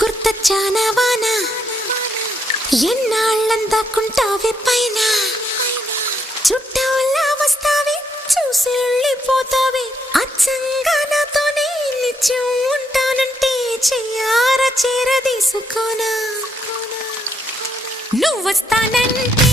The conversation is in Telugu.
గుర్తొచ్చానా వాన ఎన్నాళ్ళందాకుంటావే పైన చుట్టూలా వస్తావే చూసి వెళ్ళిపోతావే అచ్చంగా నాతోనే నిత్యం ఉంటానంటే చెయ్యార చేర తీసుకోనా నువ్వు వస్తానంటే